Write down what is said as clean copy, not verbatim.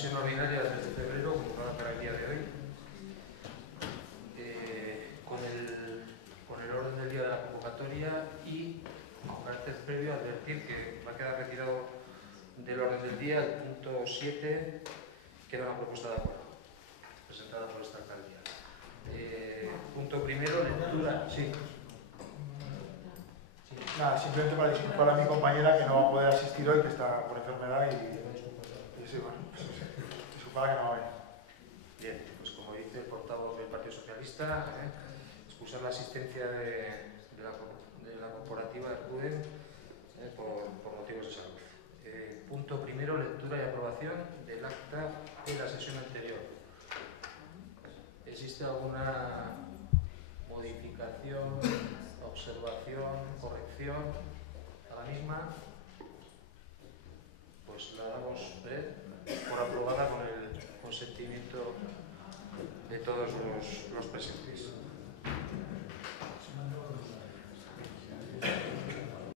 sesión ordinaria del 3 de febrero, convocada para el día de hoy, con el orden del día de la convocatoria y, con carácter previo, advertir que va a quedar retirado del orden del día el punto 7, que era una propuesta de acuerdo presentada por esta alcaldía. Punto primero, lectura. Sí. Nada, simplemente para disculpar a mi compañera que no va a poder asistir hoy, que está por enfermedad y sí, bueno, disculpar que no va a venir. Bien, pues como dice el portavoz del Partido Socialista, excusar la asistencia de la corporativa Ercuden por motivos de salud. Punto primero, lectura y aprobación del acta de la sesión anterior. ¿Existe alguna modificación, observación, corrección a la misma? Pues la damos por aprobada con el consentimiento de todos los presentes.